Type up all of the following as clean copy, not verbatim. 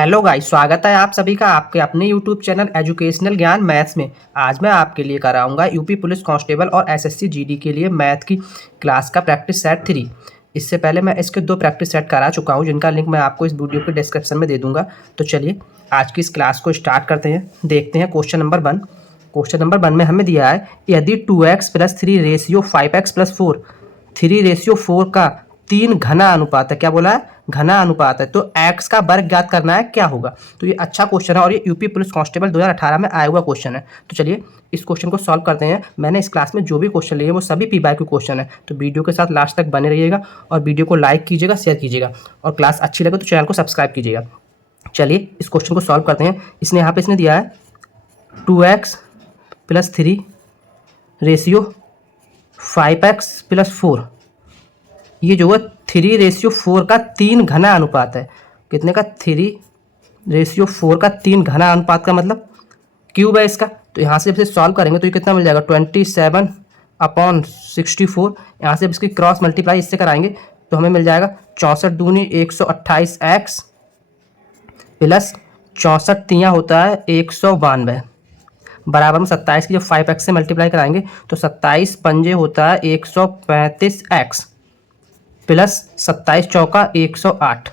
Hello guys, स्वागत है आप सभी का आपके अपने यूट्यूब चैनल एजुकेशनल ज्ञान मैथ्स में। आज मैं आपके लिए कराऊंगा यूपी पुलिस कांस्टेबल और एसएससी जीडी के लिए मैथ की क्लास का प्रैक्टिस सेट 3। इससे पहले मैं इसके 2 प्रैक्टिस सेट करा चुका हूं, जिनका लिंक मैं आपको इस वीडियो के डिस्क्रिप्शन में दे दूंगा। तो चलिए आज की इस क्लास को स्टार्ट करते हैं। देखते हैं क्वेश्चन नंबर 1। क्वेश्चन नंबर 1 में हमें दिया है, यदि 2x + 3 रेशियो 5x + 4 3:4 का 3 घना अनुपात है। क्या बोला है? घना अनुपात है। तो x का वर्ग ज्ञात करना है, क्या होगा? तो ये अच्छा क्वेश्चन है और ये यूपी पुलिस कांस्टेबल 2018 में आया हुआ क्वेश्चन है। तो चलिए इस क्वेश्चन को सॉल्व करते हैं। मैंने इस क्लास में जो भी क्वेश्चन लिए वो सभी PYQ क्वेश्चन है। तो वीडियो के साथ लास्ट तक बने रहिएगा और वीडियो को लाइक कीजिएगा, शेयर कीजिएगा और क्लास अच्छी लगे तो चैनल को सब्सक्राइब कीजिएगा। चलिए इस क्वेश्चन को सॉल्व करते हैं। इसने दिया है 2x + 3 रेशियो 5x + 4। ये जो है 3:4 का 3 घना अनुपात है। कितने का? 3:4 का 3 घना अनुपात का मतलब क्यूब है इसका। तो यहाँ से जब इसे सॉल्व करेंगे तो ये कितना मिल जाएगा? 27/64। यहाँ से इसकी क्रॉस मल्टीप्लाई इससे कराएंगे तो हमें मिल जाएगा 64 दूनी 128x प्लस 64 तियाँ होता है 192 बराबर में 27 की जब 5x से मल्टीप्लाई कराएंगे तो 27 पंजे होता है 135x प्लस 27 चौका 108।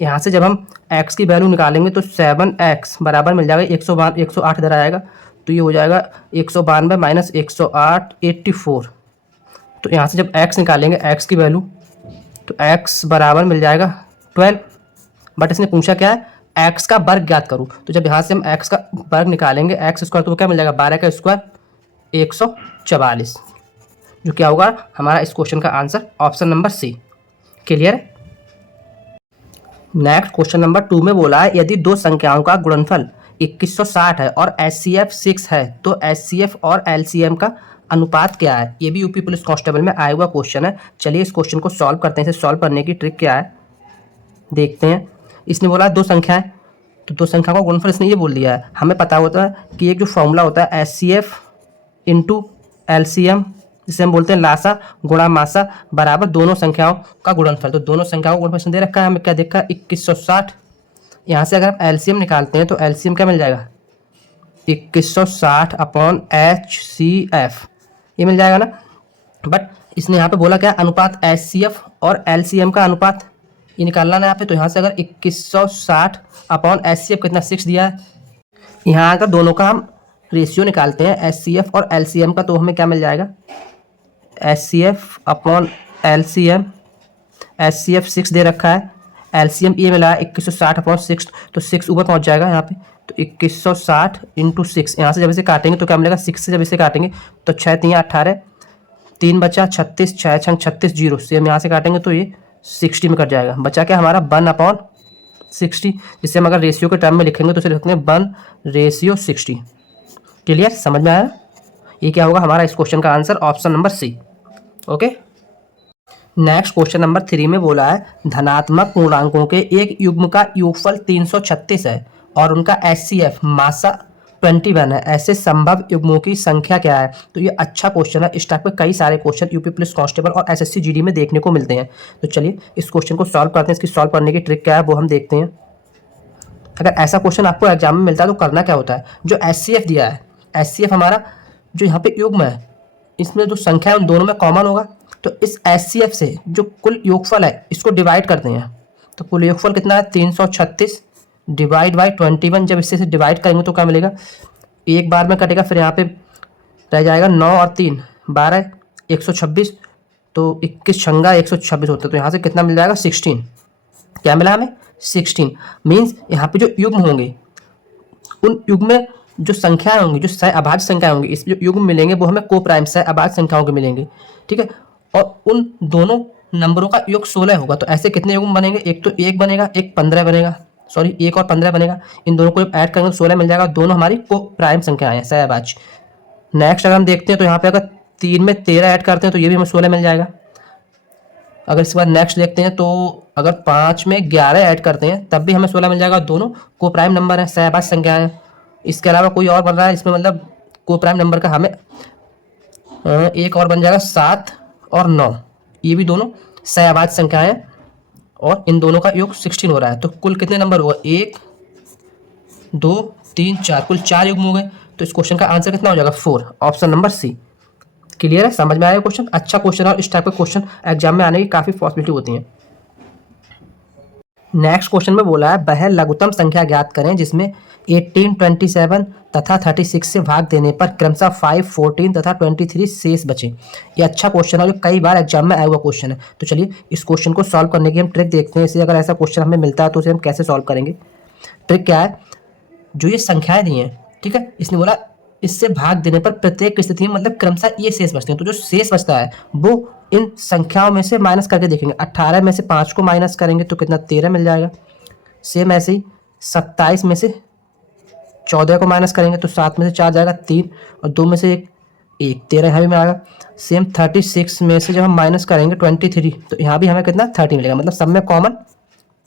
यहाँ से जब हम x की वैल्यू निकालेंगे तो 7x बराबर मिल जाएगा 108 इधर आएगा तो ये हो जाएगा 192 - 108 84। तो यहाँ से जब x निकालेंगे x की वैल्यू तो x बराबर मिल जाएगा 12। बट इसने पूछा क्या है? x का वर्ग ज्ञात करूँ। तो जब यहाँ से हम x का वर्ग निकालेंगे x² तो क्या मिल जाएगा? 12 का स्क्वायर 144, जो क्या होगा हमारा इस क्वेश्चन का answer option number C. Clear? Next question number 2 में बोला है, यदि दो संख्याओं का गुणनफल 2160 है और HCF 6 है तो HCF और LCM का अनुपात क्या है? ये भी यूपी पुलिस कांस्टेबल में आया हुआ क्वेश्चन है। चलिए इस क्वेश्चन को सॉल्व करते हैं। इसे सॉल्व करने की ट्रिक क्या है देखते हैं। इसने बोला दो संख्याएं, तो दो संख्या का गुणनफल इसने ये बोल दिया है। हमें पता होता है कि एक जो फॉर्मूला होता है HCF × LCM, जिसे हम बोलते हैं लासा गुणा मासा बराबर दोनों संख्याओं का गुणनफल। तो दोनों संख्याओं का गुणनफल दे रखा है, हमें क्या देखा? 2160। यहाँ से अगर हम LCM निकालते हैं तो LCM क्या मिल जाएगा? 2160/HCF, ये मिल जाएगा ना। बट इसने यहाँ पे बोला क्या? अनुपात HCF और LCM का अनुपात ये निकालना ना यहाँ पे। तो यहाँ से अगर 2160/HCF कितना 6 दिया है, यहाँ अगर दोनों का हम रेशियो निकालते हैं HCF और LCM का तो हमें क्या मिल जाएगा? HCF/LCM, HCF 6 दे रखा है, LCM ये मिला है 2160/6, तो 6 ऊपर पहुंच जाएगा यहाँ पे। तो 2160 × 6, यहाँ से जब इसे काटेंगे तो क्या मिलेगा? 6 से जब इसे काटेंगे तो 6 तियाँ 18, 3 बचा 36, 6 छंग 36, 0 से हम यहाँ से काटेंगे तो ये 60 में कट जाएगा। बचा क्या हमारा? 1/60, जिसे हम अगर रेशियो के टर्म में लिखेंगे तो इसे लिखते हैं 1/60। क्लियर? समझ में आया? ये क्या होगा हमारा इस क्वेश्चन का answer option number C. Okay. Next question number 3 में बोला है, धनात्मक पूर्णांकों के एक युग्म का योगफल 336 है और उनका HCF मासा 21 है। ऐसे संभव युग्मों की संख्या क्या है? तो ये अच्छा क्वेश्चन है। इस टाइप के कई सारे क्वेश्चन यूपी पुलिस कांस्टेबल और SSC GD में देखने को मिलते हैं। तो चलिए इस क्वेश्चन को सॉल्व करते हैं। इसकी सॉल्व करने की ट्रिक क्या है वो हम देखते हैं। अगर ऐसा क्वेश्चन आपको एग्जाम में मिलता है तो करना क्या होता है? जो HCF दिया है, HCF हमारा जो यहाँ पे युग्म है, इसमें जो संख्या है उन दोनों में कॉमन होगा। तो इस HCF से जो कुल योगफल है इसको डिवाइड करते हैं। तो कुल योगफल कितना है? 336 डिवाइड बाई 21। जब इससे डिवाइड करेंगे तो क्या मिलेगा? एक बार में कटेगा, फिर यहाँ पे रह जाएगा 9 और 3 12 126, तो 21 छंगा 126 होता है। तो यहाँ से कितना मिल जाएगा? 16। क्या मिला हमें? 16। मीन्स यहाँ पे जो युग्म होंगे उन युग्म में जो संख्याएं होंगी, जो सह अभाज्य संख्याएं होंगी, इस जो युग्म मिलेंगे वो हमें कोप्राइम सह अभाज्य संख्याओं के मिलेंगे। ठीक है। और उन दोनों नंबरों का योग 16 होगा। तो ऐसे कितने युग्म बनेंगे? एक तो 1 बनेगा, एक 15 बनेगा, सॉरी 1 और 15 बनेगा। इन दोनों को ऐड करेंगे तो 16 मिल जाएगा। दोनों हमारी कोप्राइम संख्याएं हैं, सह अभाज्य। नेक्स्ट अगर हम देखते हैं तो यहाँ पे अगर 3 में 13 ऐड करते हैं तो ये भी हमें 16 मिल जाएगा। अगर इसके बाद नेक्स्ट देखते हैं तो अगर 5 में 11 ऐड करते हैं तब भी हमें 16 मिल जाएगा। दोनों कोप्राइम नंबर है, सह अभाज्य संख्याएं हैं। इसके अलावा कोई और बन रहा है इसमें, मतलब कोप्राइम नंबर का हमें एक और बन जाएगा 7 और 9, ये भी दोनों सह अभाज्य संख्याएं हैं और इन दोनों का योग 16 हो रहा है। तो कुल कितने नंबर हुआ? 1 2 3 4, कुल 4 युग्म हो गए। तो इस क्वेश्चन का आंसर कितना हो जाएगा 4, ऑप्शन नंबर सी। क्लियर है, समझ में आया क्वेश्चन? अच्छा क्वेश्चन है और इस टाइप के क्वेश्चन एग्जाम में आने की काफ़ी पॉसिबिलिटी होती है। नेक्स्ट क्वेश्चन में बोला है वह लघुत्तम संख्या ज्ञात करें जिसमें 18, 27 तथा 36 से भाग देने पर क्रमशः 5, 14 तथा 23 शेष बचे। ये अच्छा क्वेश्चन है जो कई बार एग्जाम में आया हुआ क्वेश्चन है। तो चलिए इस क्वेश्चन को सॉल्व करने की हम ट्रिक देखते हैं। इसे अगर ऐसा क्वेश्चन हमें मिलता है तो उसे हम कैसे सॉल्व करेंगे। ट्रिक क्या है, जो ये संख्याएं दी हैं, ठीक है, इसने बोला इससे भाग देने पर प्रत्येक स्थिति में मतलब क्रमशः ये शेष बचते हैं। तो जो शेष बचता है वो इन संख्याओं में से माइनस करके देखेंगे। 18 में से 5 को माइनस करेंगे तो कितना 13 मिल जाएगा। सेम ऐसे ही 27 में से 14 को माइनस करेंगे तो 7 में से 4 जाएगा 3 और 2 में से 1 13 यहाँ भी में आएगा। सेम 36 में से जब हम माइनस करेंगे 23 तो यहाँ भी हमें कितना 30 मिलेगा। मतलब सब में कॉमन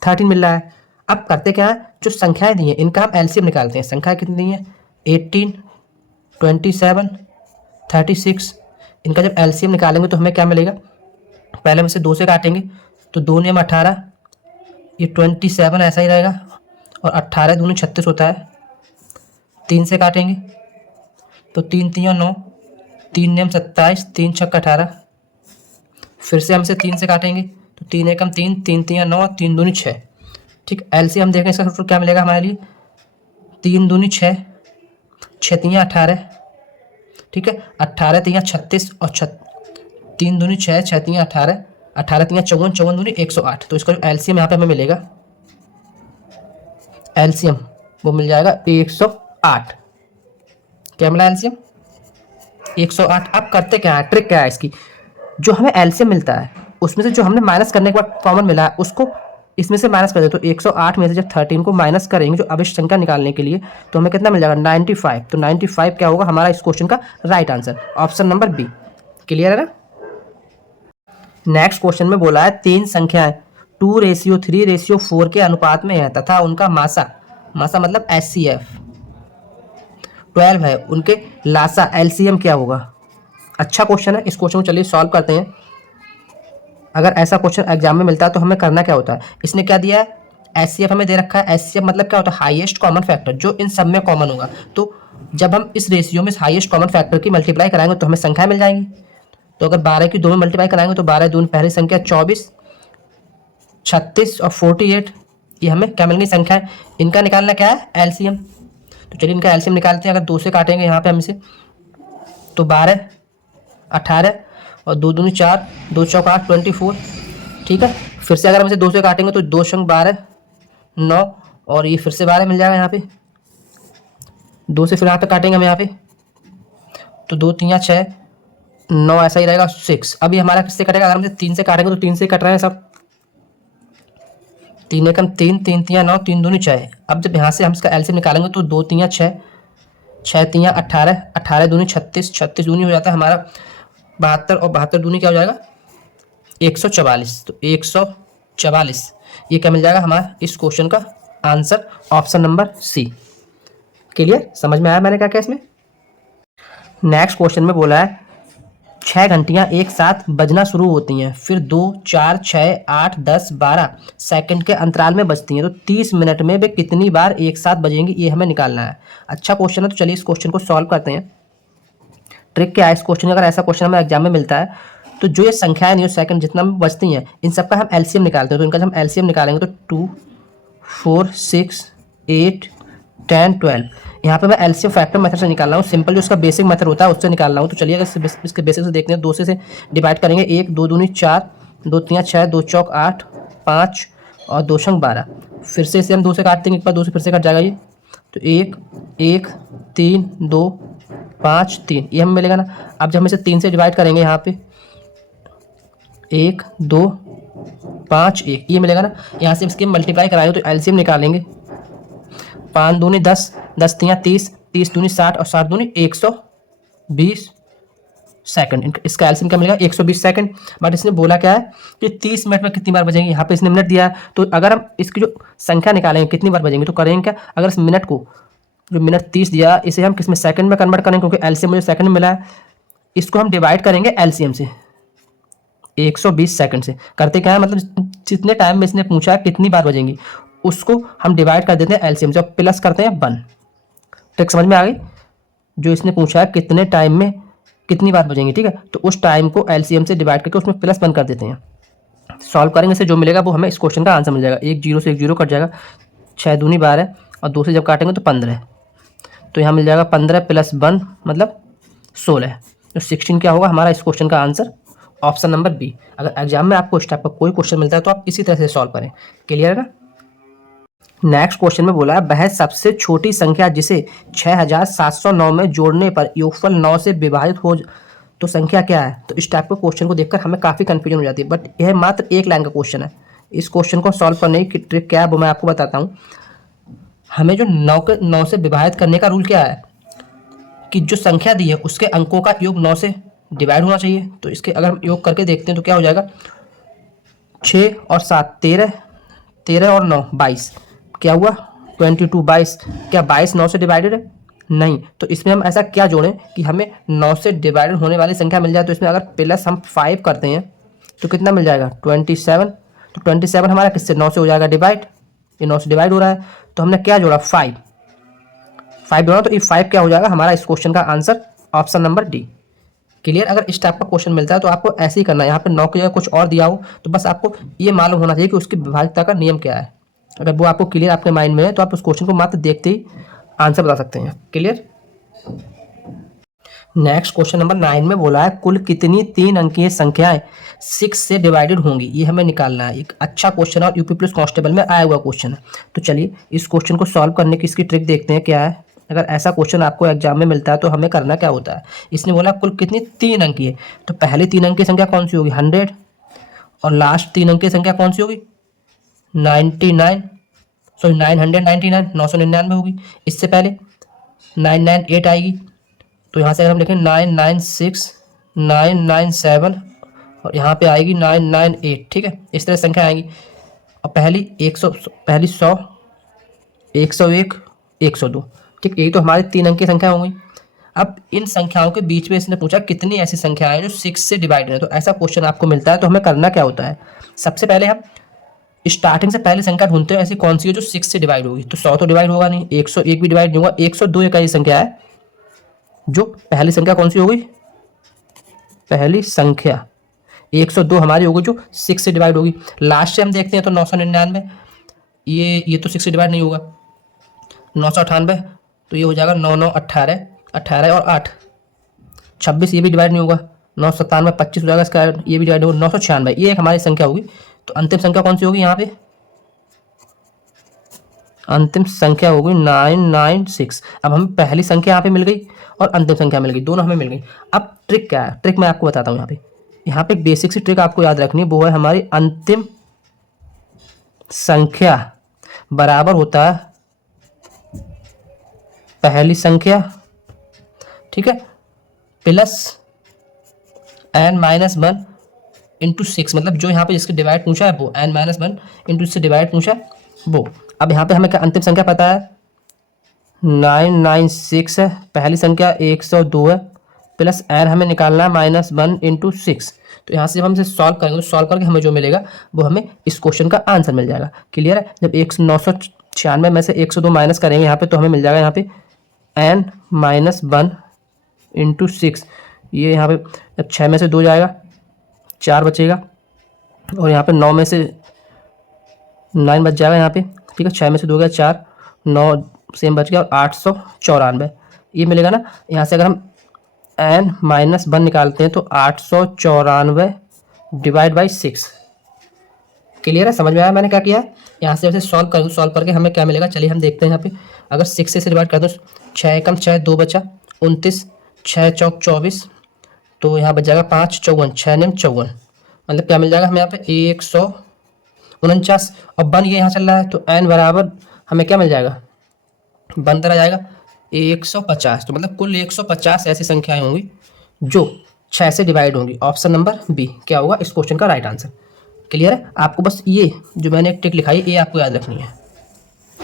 13 मिल रहा है। अब करते क्या है, जो संख्याएं दी हैं इनका हम एलसीएम निकालते हैं। संख्याएं कितनी दी हैं 18, 27, 36। इनका जब एलसीएम निकालेंगे तो हमें क्या मिलेगा, पहले हम इसे 2 से काटेंगे तो 2 नियम 18, ये 27 ऐसा ही रहेगा और 18 दूनी 36 होता है। 3 से काटेंगे तो 3 3 9, 3 नियम 27, 3 छक्का 18। फिर से हम इसे 3 से काटेंगे तो 3 एकम 3, 3 3 9, 3 दूनी 6। ठीक, एलसीएम हम देखें इसका टोटल क्या मिलेगा हमारे लिए, 3 दूनी 6, 6 3 18, ठीक है, 18 3 36 और 3 दूनी 6, 6 3 18, 18 3 54, 54 दूनी 108। तो इसका जो एलसीएम यहाँ पे हमें मिलेगा, एलसीएम वो मिल जाएगा 108। क्या मिला एलसीएम 108। अब करते क्या है, ट्रिक क्या है इसकी, जो हमें एलसीएम मिलता है उसमें से जो हमने माइनस करने के बाद कॉमन मिला है उसको इसमें से माइनस कर दे। तो 108 में से जब 13 को माइनस करेंगे जो अभिष्ट संख्या निकालने के लिए तो हमें कितना मिल जाएगा 95। तो 95 क्या होगा हमारा इस क्वेश्चन का right answer, option number B. Clear है ना। नेक्स्ट क्वेश्चन में बोला है 3 संख्याएं 2:3:4 के अनुपात में है तथा उनका मासा मतलब HCF 12 है, उनके लासा LCM क्या होगा। अच्छा क्वेश्चन है, इस क्वेश्चन को चलिए सॉल्व करते हैं। अगर ऐसा क्वेश्चन एग्जाम में मिलता है तो हमें करना क्या होता है, इसने क्या दिया है HCF हमें दे रखा है। HCF मतलब क्या होता है, हाईएस्ट कॉमन फैक्टर, जो इन सब में कॉमन होगा। तो जब हम इस रेशियो में हाईएस्ट कॉमन फैक्टर की मल्टीप्लाई कराएंगे तो हमें संख्या मिल जाएंगी। तो अगर 12 की 2 में मल्टीप्लाई कराएंगे तो 12 दूनी पहली संख्या 24, 36 और 48, ये हमें क्या मिल गई संख्या है। इनका निकालना क्या है एलसीएम। तो चलिए इनका एलसीएम निकालते हैं। अगर 2 से काटेंगे यहाँ पे हम इसे तो 12, 18 और 2 दूनी 4, 2 चौक 8, 24। ठीक है, फिर से अगर हम इसे 2 से काटेंगे तो 2 शंक 12, 9 और ये फिर से 12 मिल जाएगा यहाँ पे। 2 से फिर यहाँ पे काटेंगे हम यहाँ पे तो 2 3 6, 9 ऐसा ही रहेगा 6। अभी हमारा किससे कटेगा, अगर हम इसे 3 से काटेंगे तो 3 से कट रहे हैं सब। 3 एकम 3, 3 3 9, 3 दूनी 6। अब जब यहाँ से हम इसका एलसीएम निकालेंगे तो 2 3 6, 6 3 18, 18 दूनी 36, 36 दूनी हो जाता है हमारा 72 और 72 दूनी क्या हो जाएगा 144। तो 144 ये क्या मिल जाएगा हमारा इस क्वेश्चन का answer, option number C. Clear, समझ में आया मैंने क्या किया इसमें। नेक्स्ट क्वेश्चन में बोला है 6 घंटियां एक साथ बजना शुरू होती हैं, फिर 2 4 6 8 10 12 सेकंड के अंतराल में बजती हैं। तो 30 मिनट में वे कितनी बार एक साथ बजेंगी, ये हमें निकालना है। अच्छा क्वेश्चन है, तो चलिए इस क्वेश्चन को सॉल्व करते हैं। ट्रिक क्या है इस क्वेश्चन, अगर ऐसा क्वेश्चन हमें एग्जाम में मिलता है तो जो ये संख्याएं नहीं सेकंड जितना भी बचती हैं इन सबका हम एलसीएम निकालते हैं। तो इनका जब हम एलसीएम निकालेंगे तो 2 4 6 8 10 12। यहाँ पे मैं एलसीएम फैक्टर मेथड से निकाल रहा हूँ, सिंपल जो उसका बेसिक मेथड होता है उससे निकाल रहा हूँ। तो चलिए अगर इसके बेसिक से देखते हैं, 2 से डिवाइड करेंगे 1 2 दूनी 4, 2 3 6, 2 चौक 8, 5 और 2 शंक 12। फिर से इसे हम 2 से काट देंगे, एक बार 2 से फिर से कट जाएगा ये। तो 1 1 3 2 5 3 ये हमें मिलेगा ना। अब जब हम इसे 3 से डिवाइड करेंगे यहाँ पे 1 2 5 1 ये मिलेगा ना। यहाँ से इसके मल्टीप्लाई कराएंगे तो एलसीएम निकालेंगे। 5 दूनी 10, 10 3 30, 30 दूनी 60 और 60 दूनी 120 सेकंड। इसका एलसीएम क्या मिलेगा 120 सेकंड। बट इसने बोला क्या है कि 30 मिनट में कितनी बार बजेंगे, यहाँ पे इसने मिनट दिया है। तो अगर हम इसकी जो संख्या निकालेंगे कितनी बार बजेंगे तो करेंगे क्या, अगर इस मिनट को जो मिनट 30 दिया इसे हम किसमें सेकंड में कन्वर्ट करेंगे, क्योंकि एलसीएम मुझे सेकंड में मिला है। इसको हम डिवाइड करेंगे एलसीएम से 120 सेकंड से। करते क्या है, मतलब जितने टाइम में इसने पूछा है कितनी बार बजेंगी उसको हम डिवाइड कर देते हैं एलसीएम से और प्लस करते हैं 1। ट्रिक समझ में आ गई? जो इसने पूछा है कितने टाइम में कितनी बार बजेंगे, ठीक है, तो उस टाइम को एलसीएम से डिवाइड करके उसमें प्लस 1 कर देते हैं। सॉल्व करेंगे से जो मिलेगा वो हमें इस क्वेश्चन का आंसर मिल जाएगा। 1 0 से 1 0 कट जाएगा, 6 दूनी 12 और 2 से जब काटेंगे तो 15, तो यहाँ मिल जाएगा 15 प्लस 1 मतलब 16। तो 16 क्या होगा हमारा इस क्वेश्चन का आंसर? Option number B. अगर एग्जाम में आपको इस टाइप का कोई क्वेश्चन मिलता है तो आप इसी तरह से सॉल्व करें। क्लियर है ना? नेक्स्ट क्वेश्चन में बोला है वह सबसे छोटी संख्या जिसे 6709 में जोड़ने पर योगफल 9 से विभाजित हो तो संख्या क्या है? तो इस टाइप के क्वेश्चन को देखकर हमें काफ़ी कंफ्यूजन हो जाती है, बट यह मात्र एक लाइन का क्वेश्चन है। इस क्वेश्चन को सॉल्व करने की ट्रिक क्या है वो मैं आपको बताता हूँ। हमें जो 9 से विभाजित करने का रूल क्या है कि जो संख्या दी है उसके अंकों का योग 9 से डिवाइड होना चाहिए। तो इसके अगर हम योग करके देखते हैं तो क्या हो जाएगा? 6 और 7 13, 13 और 9 22, क्या हुआ? 22 22। क्या 22 9 से डिवाइडेड है? नहीं। तो इसमें हम ऐसा क्या जोड़ें कि हमें 9 से डिवाइडेड होने वाली संख्या मिल जाए। तो इसमें अगर प्लस हम 5 करते हैं तो कितना मिल जाएगा? 27। तो 27 हमारा किससे 9 से हो जाएगा डिवाइड, ये 9 से डिवाइड हो रहा है, तो हमने क्या जोड़ा? 5 जोड़ा, तो ये 5 क्या हो जाएगा हमारा इस क्वेश्चन का answer? Option number D. Clear? अगर इस टाइप का क्वेश्चन मिलता है तो आपको ऐसे ही करना है। यहाँ पे 9 की जगह कुछ और दिया हो तो बस आपको ये मालूम होना चाहिए कि उसकी विभाज्यता का नियम क्या है। अगर वो आपको क्लियर आपके माइंड में है तो आप उस क्वेश्चन को मात्र देखते ही आंसर बता सकते हैं। क्लियर? नेक्स्ट क्वेश्चन नंबर 9 में बोला है कुल कितनी 3 अंकीय संख्याएं 6 से डिवाइडेड होंगी, ये हमें निकालना है। एक अच्छा क्वेश्चन और यूपी प्लस कांस्टेबल में आया हुआ क्वेश्चन है। तो चलिए इस क्वेश्चन को सॉल्व करने की इसकी ट्रिक देखते हैं क्या है। अगर ऐसा क्वेश्चन आपको एग्जाम में मिलता है तो हमें करना क्या होता है। इसने बोला कुल कितनी 3 अंकी है, तो पहली 3 अंकी संख्या कौन सी होगी? 100। और लास्ट 3 अंकी संख्या कौन सी होगी? 99, सॉरी 999, 999 होगी। इससे पहले 998 आएगी, तो यहाँ से अगर हम लिखें 996, 997 और यहाँ पे आएगी 998, ठीक है, इस तरह संख्या आएगी। और पहली 100, 101, 102, ठीक, यही तो हमारी 3 अंक की संख्या होंगी। अब इन संख्याओं के बीच में इसने पूछा कितनी ऐसी संख्याएं हैं जो 6 से डिवाइडेड है। तो ऐसा क्वेश्चन आपको मिलता है तो हमें करना क्या होता है? सबसे पहले हम स्टार्टिंग से पहली संख्या ढूंढते हैं ऐसी कौन सी है जो 6 से डिवाइड होगी। तो 100 तो डिवाइड होगा नहीं, 101 भी डिवाइड नहीं होगा, 102 एक ऐसी संख्या है जो पहली संख्या कौन सी होगी? पहली संख्या 102 हमारी होगी जो 6 से डिवाइड होगी। लास्ट से हम देखते हैं तो 999, ये तो 6 से डिवाइड नहीं होगा। 998, तो ये हो जाएगा 9 9 18, 18 और 8 26, ये भी डिवाइड नहीं होगा। 997 25 हो जाएगा, इसका ये भी डिवाइड होगा। 996 ये एक हमारी संख्या होगी। तो अंतिम संख्या कौन सी होगी यहाँ पे? अंतिम संख्या होगी 996। अब हमें पहली संख्या यहाँ पे मिल गई और अंतिम संख्या मिल गई, दोनों हमें मिल गई। अब ट्रिक क्या है? ट्रिक मैं आपको बताता हूँ। यहाँ पे एक बेसिक सी ट्रिक आपको याद रखनी है, वो है हमारी अंतिम संख्या बराबर होता है पहली संख्या, ठीक है, प्लस n-1 इंटू 6, मतलब जो यहाँ पे जिसके डिवाइड पूछा है वो n-1 इंटू इससे डिवाइड पूछा है वो। अब यहाँ पे हमें क्या अंतिम संख्या पता है? 996 है, पहली संख्या 102 है, प्लस n हमें निकालना है -1 इंटू 6। तो यहाँ से जब हम इसे सॉल्व करेंगे तो सॉल्व करके हमें जो मिलेगा वो हमें इस क्वेश्चन का आंसर मिल जाएगा। क्लियर है? जब 996 में से 102 माइनस करेंगे यहाँ पे तो हमें मिल जाएगा यहाँ पे n-1 इंटू 6। ये यहाँ पे जब 6 में से 2 जाएगा 4 बचेगा, और यहाँ पे 9 में से 9 बच जाएगा यहाँ पे, ठीक है, 6 में से 2 गया 4, 9 सेम बच गया और 894 ये मिलेगा ना। यहाँ से अगर हम n-1 निकालते हैं तो 894 डिवाइड बाई 6। क्लियर है? समझ में आया मैंने क्या किया है? यहाँ से सॉल्व करेंगे, सॉल्व करके हमें क्या मिलेगा चलिए हम देखते हैं। यहाँ पे अगर 6 से डिवाइड कर दो, 6 एकम 6, 2 बचा 29, 6 चौक 24, तो यहाँ बच जाएगा 5 54, 6 नेम 54, मतलब क्या मिल जाएगा हमें यहाँ पे 149। और 1 ये यहाँ चल रहा है तो n बराबर हमें क्या मिल जाएगा? 1 तरह जाएगा 150। तो मतलब कुल 150 ऐसी संख्याएं होंगी जो 6 से डिवाइड होंगी। ऑप्शन नंबर बी क्या होगा इस क्वेश्चन का राइट आंसर। क्लियर है? आपको बस ये जो मैंने एक ट्रिक लिखाई है ये आपको याद रखनी है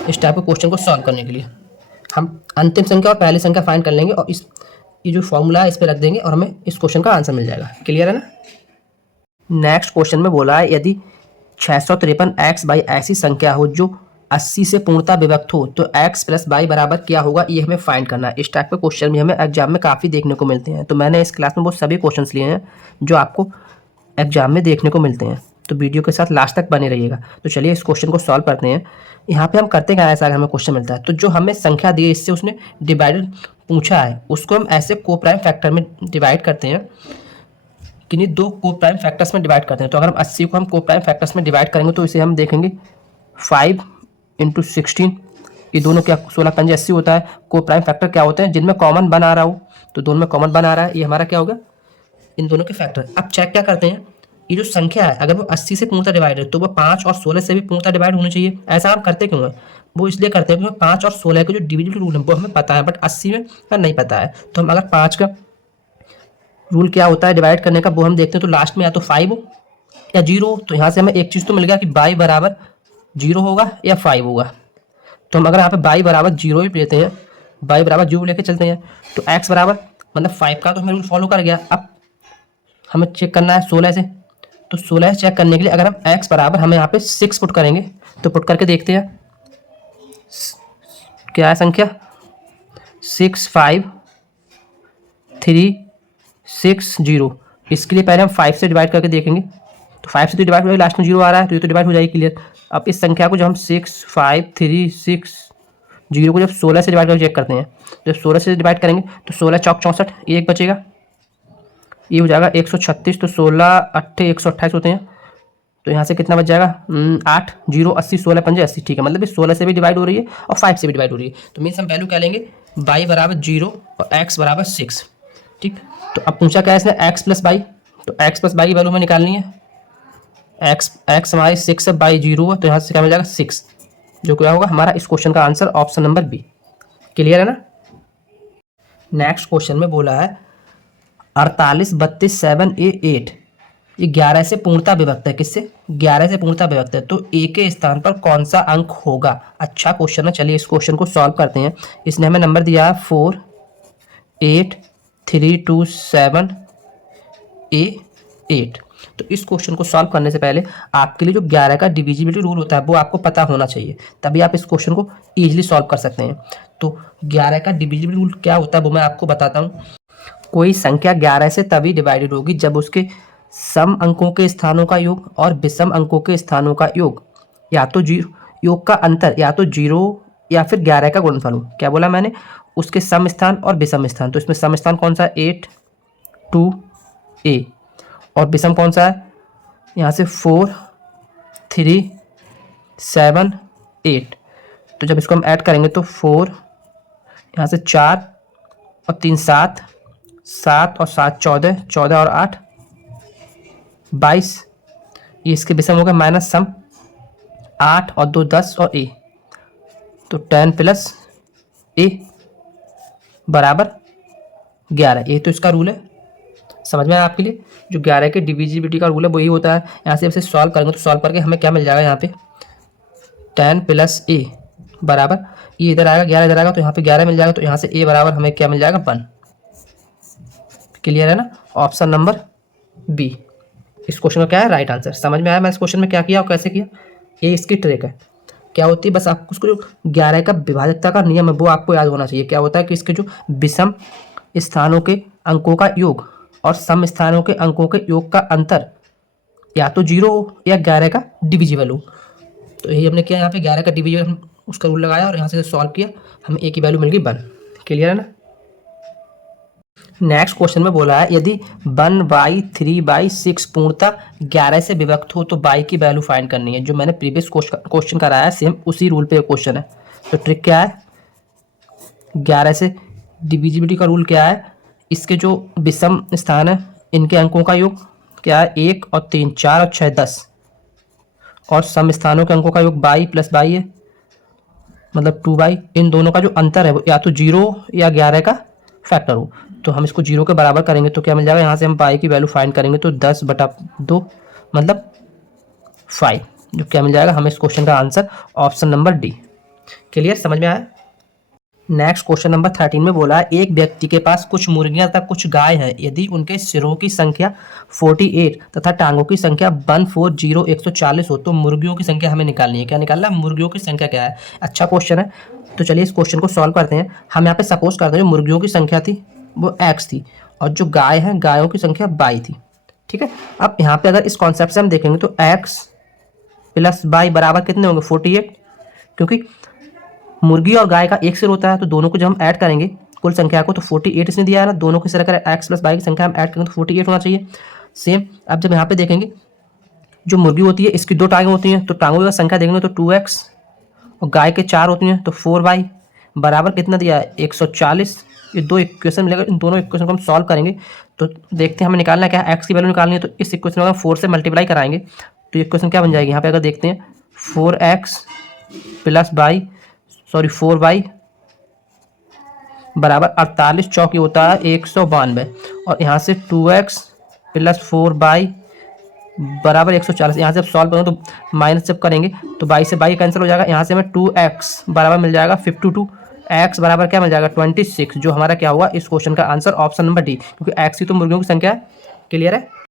इस टाइप के क्वेश्चन को सॉल्व करने के लिए। हम अंतिम संख्या और पहली संख्या फाइंड कर लेंगे और ये जो फॉर्मूला है इस पर रख देंगे और हमें इस क्वेश्चन का आंसर मिल जाएगा। क्लियर है ना? नेक्स्ट क्वेश्चन में बोला है यदि 653x बाई ऐसी संख्या हो जो 80 से पूर्णतः विभक्त हो तो x प्लस वाई बराबर क्या होगा, ये हमें फाइंड करना है। इस टाइप के क्वेश्चन भी हमें एग्जाम में काफ़ी देखने को मिलते हैं। तो मैंने इस क्लास में वो सभी क्वेश्चंस लिए हैं जो आपको एग्जाम में देखने को मिलते हैं। तो वीडियो के साथ लास्ट तक बने रहिएगा। तो चलिए इस क्वेश्चन को सॉल्व करते हैं। यहाँ पे हम करते क्या है, ऐसा अगर हमें क्वेश्चन मिलता है तो जो हमें संख्या दी है इससे उसने डिवाइडेड पूछा है, उसको हम ऐसे को प्राइम फैक्टर में डिवाइड करते हैं, किन्हीं दो को प्राइम फैक्टर्स में डिवाइड करते हैं। तो अगर हम 80 को हम को प्राइम फैक्टर्स में डिवाइड करेंगे तो इसे हम देखेंगे 5 × 16, ये दोनों क्या 16 पंजे 80 होता है। को प्राइम फैक्टर क्या होते हैं, जिनमें कॉमन बन आ रहा हो, तो दोनों में कॉमन बन आ रहा है, ये हमारा क्या होगा, इन दोनों के फैक्टर। अब चेक क्या करते हैं, ये जो संख्या है अगर वो 80 से पूर्णतः डिवाइड है तो वो 5 और 16 से भी पूर्णतः डिवाइड होनी चाहिए। ऐसा हम करते क्यों है, वो इसलिए करते हैं क्योंकि 5 और 16 के जो डिविजिबल रूल है वो हमें पता है, बट 80 में नहीं पता है। तो हम अगर 5 का रूल क्या होता है डिवाइड करने का वो हम देखते हैं, तो लास्ट में या तो 5 हो या 0। तो यहाँ से हमें एक चीज़ तो मिल गया कि y बराबर 0 होगा या 5 होगा। तो हम अगर यहाँ पे y बराबर 0 ही लेते हैं, y बराबर 0 लेके चलते हैं, तो x बराबर मतलब 5 का तो हमें रूल फॉलो कर गया। अब हमें चेक करना है 16 से, तो 16 से चेक करने के लिए अगर हम x बराबर हमें यहाँ पे 6 पुट करेंगे, तो पुट करके देखते हैं क्या है संख्या, 6 5 3 6 0। इसके लिए पहले हम 5 से डिवाइड करके देखेंगे, तो 5 से तो डिवाइड हो जाएगी, लास्ट में 0 आ रहा है तो ये तो डिवाइड हो जाएगी, क्लियर। अब इस संख्या को जब हम 6 5 3 6 0 को जब 16 से डिवाइड करके चेक करते हैं, जब 16 से डिवाइड करेंगे तो 16 चौक 64, ये एक बचेगा, ये हो जाएगा 136, तो 16 8 128 होते हैं। तो यहाँ से कितना बच जाएगा, 8 0 80 16 पंजे 80, ठीक है। मतलब ये 16 से भी डिवाइड हो रही है और 5 से भी डिवाइड हो रही है। तो मीन्स हम वैल्यू क्या लेंगे, y बराबर 0 और x बराबर 6, ठीक। तो अब पूछा क्या है इसने, x प्लस वाई, तो x प्लस वाई की वैल्यू में निकालनी है। x हमारी 6 है, बाई 0 है, तो यहाँ से क्या मिल जाएगा 6, जो क्या होगा हमारा इस क्वेश्चन का answer option number B. Clear है ना। नेक्स्ट क्वेश्चन में बोला है 48 32 7 a 8, ये 11 से पूर्णतः विभक्त है, किससे, 11 से पूर्णतः विभक्त है, तो a के स्थान पर कौन सा अंक होगा। अच्छा क्वेश्चन है, चलिए इस क्वेश्चन को सॉल्व करते हैं। इसने हमें नंबर दिया है 4 8 3 2 7 a 8। तो इस क्वेश्चन को सॉल्व करने से पहले आपके लिए जो 11 का डिविजिबिलिटी रूल होता है वो आपको पता होना चाहिए, तभी आप इस क्वेश्चन को ईजिली सॉल्व कर सकते हैं। तो 11 का डिविजिबिलिटी रूल क्या होता है वो मैं आपको बताता हूँ। कोई संख्या 11 से तभी डिवाइडेड होगी जब उसके सम अंकों के स्थानों का योग और विषम अंकों के स्थानों का योग या तो योग का अंतर या तो 0 या फिर 11 का गुणनफल हो। क्या बोला मैंने, उसके सम स्थान और विषम स्थान। तो इसमें सम स्थान कौन सा है, 8 2 a, और विषम कौन सा है, यहाँ से 4 3 7 8। तो जब इसको हम ऐड करेंगे तो 4 यहाँ से 4 और 3 7 7 और 7 14 14 और 8 22, ये इसके विषम हो गया, माइनस सम 8 और 2 10 और a, तो 10 प्लस a बराबर 11। ये तो इसका रूल है, समझ में आया आपके लिए। जो 11 के डिविजिबिलिटी का रूल है वही होता है। यहाँ से इसे सॉल्व करेंगे तो सॉल्व करके हमें क्या मिल जाएगा, यहाँ पे 10 प्लस a बराबर, ये इधर आएगा 11 इधर आएगा, तो यहाँ पे 11 मिल जाएगा, तो यहाँ से a बराबर हमें क्या मिल जाएगा 1। क्लियर है ना, ऑप्शन नंबर बी इस क्वेश्चन का क्या है राइट आंसर। समझ में आया मैं इस क्वेश्चन में क्या किया और कैसे किया, ये इसकी ट्रिक है। क्या होती है, बस आपको उसको जो 11 का विभाजकता का नियम है वो आपको याद होना चाहिए। क्या होता है कि इसके जो विषम स्थानों के अंकों का योग और सम स्थानों के अंकों के योग का अंतर या तो 0 हो या 11 का डिविजिबल हो। तो यही हमने किया, यहाँ पे 11 का डिविजिबल उसका रूल लगाया और यहाँ से सॉल्व किया, हमें a की वैल्यू मिल गई 1। क्लियर है ना। नेक्स्ट क्वेश्चन में बोला है यदि 1/3/6 पूर्णतः 11 से विभक्त हो तो y की वैल्यू फाइंड करनी है। जो मैंने प्रीवियस क्वेश्चन कराया है सेम उसी रूल पे क्वेश्चन है। तो ट्रिक क्या है, 11 से डिविजिबिलिटी का रूल क्या है, इसके जो विषम स्थान है इनके अंकों का योग क्या है, 1 और 3 4 और 6 10, और सम स्थानों के अंकों का योग y प्लस y है, मतलब 2y। इन दोनों का जो अंतर है वो या तो 0 या 11 का फैक्टर हो। तो हम इसको 0 के बराबर करेंगे तो क्या मिल जाएगा, यहाँ से हम y की वैल्यू फाइंड करेंगे तो 10/2 मतलब 5, जो क्या मिल जाएगा हमें इस क्वेश्चन का answer option number D. Clear, समझ में आया। नेक्स्ट क्वेश्चन नंबर 13 में बोला है एक व्यक्ति के पास कुछ मुर्गियां तथा कुछ गाय है। यदि उनके सिरों की संख्या 48 तथा टांगों की संख्या 140 हो तो मुर्गियों की संख्या हमें निकालनी है। क्या निकालना है? मुर्गियों की संख्या क्या है। अच्छा क्वेश्चन है, तो चलिए इस क्वेश्चन को सॉल्व करते हैं। हम यहाँ पे सपोज करते हैं जो मुर्गियों की संख्या थी वो x थी और जो गाय है गायों की संख्या y थी। ठीक है, अब यहाँ पे अगर इस कॉन्सेप्ट से हम देखेंगे तो x प्लस y बराबर कितने होंगे 48, क्योंकि मुर्गी और गाय का एक सिर होता है तो दोनों को जब हम ऐड करेंगे कुल संख्या को तो 48 इसने दिया है ना, दोनों की सिर करें x प्लस y की संख्या हम ऐड करेंगे तो 48 होना चाहिए। सेम अब जब यहाँ पे देखेंगे जो मुर्गी होती है इसकी 2 टांगें होती हैं तो टांगों की संख्या देखेंगे तो 2x और गाय के 4 होती हैं तो 4y बराबर कितना दिया है 140। ये दो इक्वेशन मिलेगा, इन दोनों इक्वेशन को हम सॉल्व करेंगे तो देखते हैं हमें निकालना है क्या है, x की वैल्यू निकालनी है। तो इस इक्वेशन को हम 4 से मल्टीप्लाई कराएंगे तो इक्वेशन क्या बन जाएगी यहाँ पे अगर देखते हैं 4x प्लस वाई 4y बराबर 48 चौकी होता है 192 और यहाँ से 2x प्लस 4y बराबर 140। यहाँ से अब सॉल्व करेंगे तो माइनस जब करेंगे तो बाई से बाई कैंसिल हो जाएगा। यहाँ से हमें 2x बराबर मिल जाएगा 52, x बराबर क्या मिल जाएगा 26, जो हमारा क्या हुआ इस क्वेश्चन का आंसर ऑप्शन नंबर डी, क्योंकि x की तो मुर्गियों की संख्या है। क्लियर है।